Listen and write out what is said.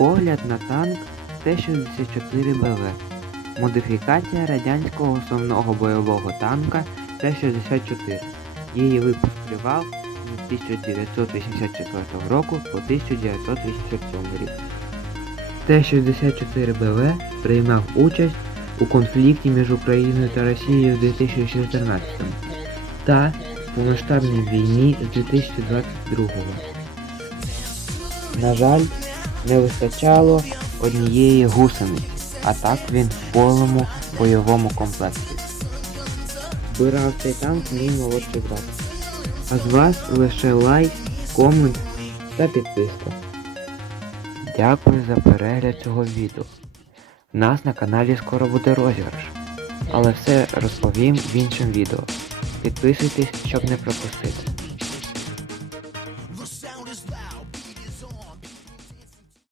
Огляд на танк Т-64БВ. Модифікація радянського основного бойового танка Т-64. Її випуск тривав з 1984 року по 1987 рік. Т-64БВ приймав участь у конфлікті між Україною та Росією в 2014 та повномасштабній війні з 2022 На жаль, не вистачало однієї гусениці, а так він в повному бойовому комплекті. Збирав цей танк мій молодший брат. А з вас лише лайк, комент та підписка. Дякую за перегляд цього відео. У нас на каналі скоро буде розіграш, але все розповім в іншому відео. Підписуйтесь, щоб не пропустити.